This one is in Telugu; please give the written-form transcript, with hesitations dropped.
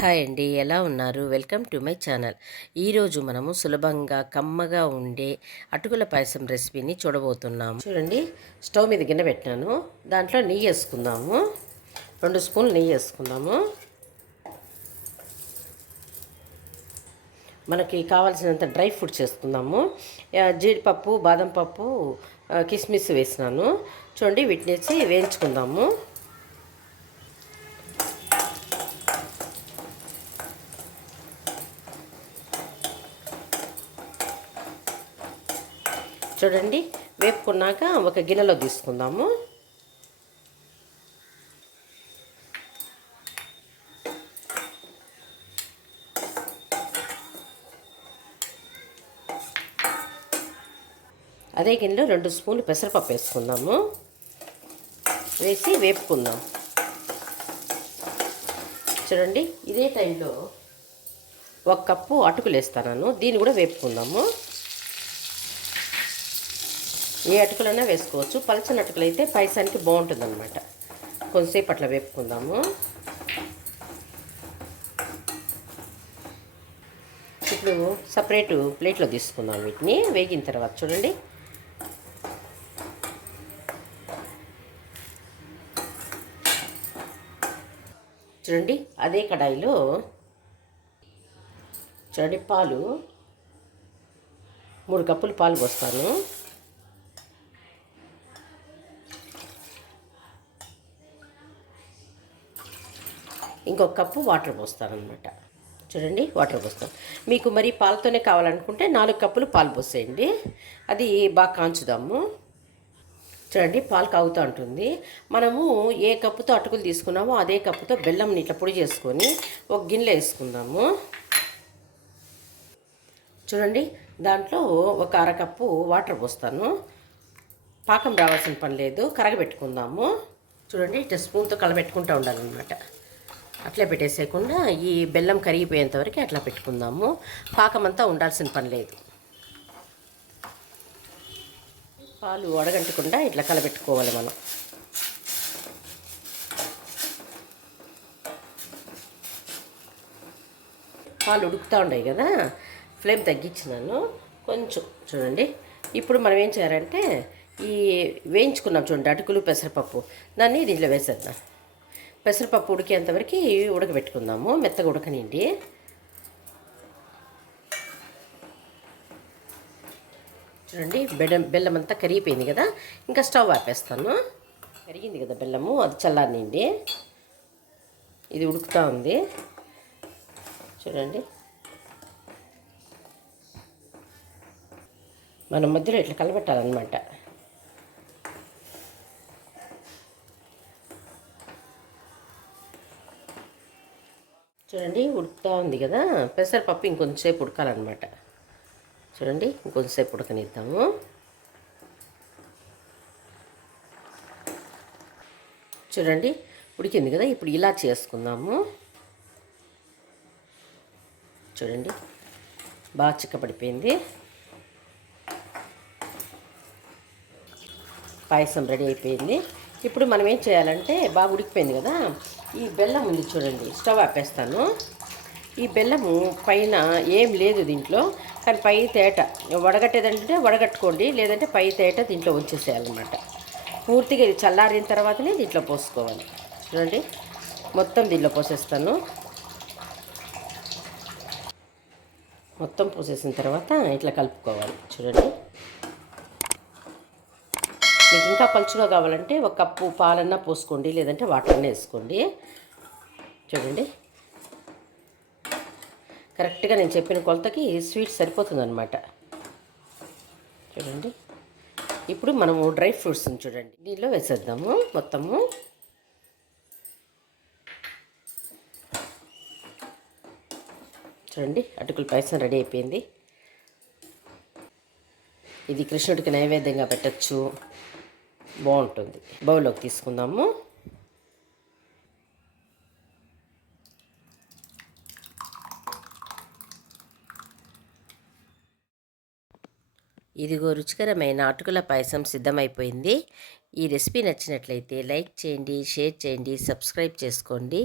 హాయ్ అండి, ఎలా ఉన్నారు? Welcome to my channel. ఈరోజు మనము సులభంగా కమ్మగా ఉండే అటుకుల పాయసం రెసిపీని చూడబోతున్నాము. చూడండి, స్టవ్ మీద గిన్నె పెట్టినాను. దాంట్లో నెయ్యి వేసుకుందాము. 2 స్పూన్లు నెయ్యి వేసుకుందాము. మనకి కావాల్సినంత డ్రై ఫ్రూట్స్ వేసుకుందాము. జీడిపప్పు, బాదం పప్పు, కిస్మిస్ వేసినాను. చూడండి, వీటిని వేసి వేయించుకుందాము. చూడండి, వేపుకున్నాక ఒక గిన్నెలో తీసుకుందాము. అదే గిన్నెలో 2 స్పూన్లు పెసరపప్పు వేసుకుందాము. వేసి వేపుకుందాం. చూడండి, ఇదే టైంలో 1 కప్పు అటుకులు వేస్తాను. దీన్ని కూడా వేపుకుందాము. ఏ అటుకులైనా వేసుకోవచ్చు. పలచని అటుకులు అయితే పాయసానికి బాగుంటుంది అన్నమాట. కొంతసేపు అట్లా వేపుకుందాము. ఇప్పుడు సపరేటు ప్లేట్లో తీసుకుందాం వీటిని. వేగిన తర్వాత చూడండి, చూడండి అదే కడాయిలో చూడండి పాలు 3 కప్పులు పాలు పోస్తాను. ఇంకొక కప్పు వాటర్ పోస్తాను అనమాట. చూడండి, వాటర్ పోస్తాను. మీకు మరి పాలతోనే కావాలనుకుంటే 4 కప్పులు పాలు పోసేయండి. అది బాగా కాంచుదాము. చూడండి, పాలు కాగుతూ ఉంటుంది. మనము ఏ కప్పుతో అటుకులు తీసుకున్నామో అదే కప్పుతో బెల్లం ఇట్లా పొడి చేసుకొని ఒక గిన్నెలో వేసుకుందాము. చూడండి, దాంట్లో ఒక అరకప్పు వాటర్ పోస్తాను. పాకం రావాల్సిన పని లేదు, కరగబెట్టుకుందాము. చూడండి, ఇట్లా స్పూన్తో కలబెట్టుకుంటూ ఉండాలన్నమాట. అట్లా పెట్టేసేయకుండా ఈ బెల్లం కరిగిపోయేంత వరకు అట్లా పెట్టుకుందాము. పాకం అంతా ఉండాల్సిన పని లేదు. పాలు అడగంటకుండా ఇట్లా కలబెట్టుకోవాలి మనం. పాలు ఉడుకుతూ ఉన్నాయి కదా, ఫ్లేమ్ తగ్గించినాను కొంచెం. చూడండి, ఇప్పుడు మనం ఏం చేయాలంటే ఈ వేయించుకున్నాం చూడండి అటుకులు పెసరపప్పు, దాన్ని దీంట్లో వేసేద్దాం. పెసరపప్పు ఉడికేంతవరకు ఉడకబెట్టుకుందాము. మెత్తగా ఉడకనిండి. చూడండి, బెల్లం అంతా కరిగిపోయింది కదా, ఇంకా స్టవ్ ఆపేస్తాను. కరిగింది కదా బెల్లము, అది చల్లారనిండి. ఇది ఉడుకుతూ ఉంది. చూడండి, మనం మధ్యలో ఇట్లా కలబెట్టాలన్నమాట. చూడండి, ఉడుకుతూ ఉంది కదా, పెసరపప్పు ఇంకొంచెంసేపు ఉడకాలన్నమాట. చూడండి, ఇంకొంచెంసేపు ఉడకనిద్దాము. చూడండి, ఉడికింది కదా, ఇప్పుడు ఇలా చేసుకుందాము. చూడండి, బాగా చిక్కపడిపోయింది. పాయసం రెడీ అయిపోయింది. ఇప్పుడు మనం ఏం చేయాలంటే, బాగా ఉడికిపోయింది కదా, ఈ బెల్లం ఉంది చూడండి, స్టవ్ ఆపేస్తాను. ఈ బెల్లము పైన ఏం లేదు దీంట్లో, కానీ పై తేట వడగట్టేదంటే వడగట్టుకోండి, లేదంటే పై తేట దీంట్లో ఉంచేసేయాలన్నమాట. పూర్తిగా ఇది చల్లారిన తర్వాతనే దీంట్లో పోసుకోవాలి. చూడండి, మొత్తం దీంట్లో పోసేస్తాను. మొత్తం పోసేసిన తర్వాత ఇట్లా కలుపుకోవాలి. చూడండి, మీకు ఇంకా పలుచుగా కావాలంటే 1 కప్పు పాలన్నా పోసుకోండి, లేదంటే వాటర్ అన్నా వేసుకోండి. చూడండి, కరెక్ట్గా నేను చెప్పిన కొలతకి స్వీట్ సరిపోతుందన్నమాట. చూడండి, ఇప్పుడు మనము డ్రై ఫ్రూట్స్ని చూడండి దీనిలో వేసేద్దాము మొత్తము. చూడండి, అటుకుల పాయసం రెడీ అయిపోయింది. ఇది కృష్ణుడికి నైవేద్యంగా పెట్టచ్చు, బాగుంటుంది. బౌల్లోకి తీసుకుందాము. ఇదిగో రుచికరమైన అటుకుల పాయసం సిద్ధమైపోయింది. ఈ రెసిపీ నచ్చినట్లయితే లైక్ చేయండి, షేర్ చేయండి, సబ్స్క్రైబ్ చేసుకోండి.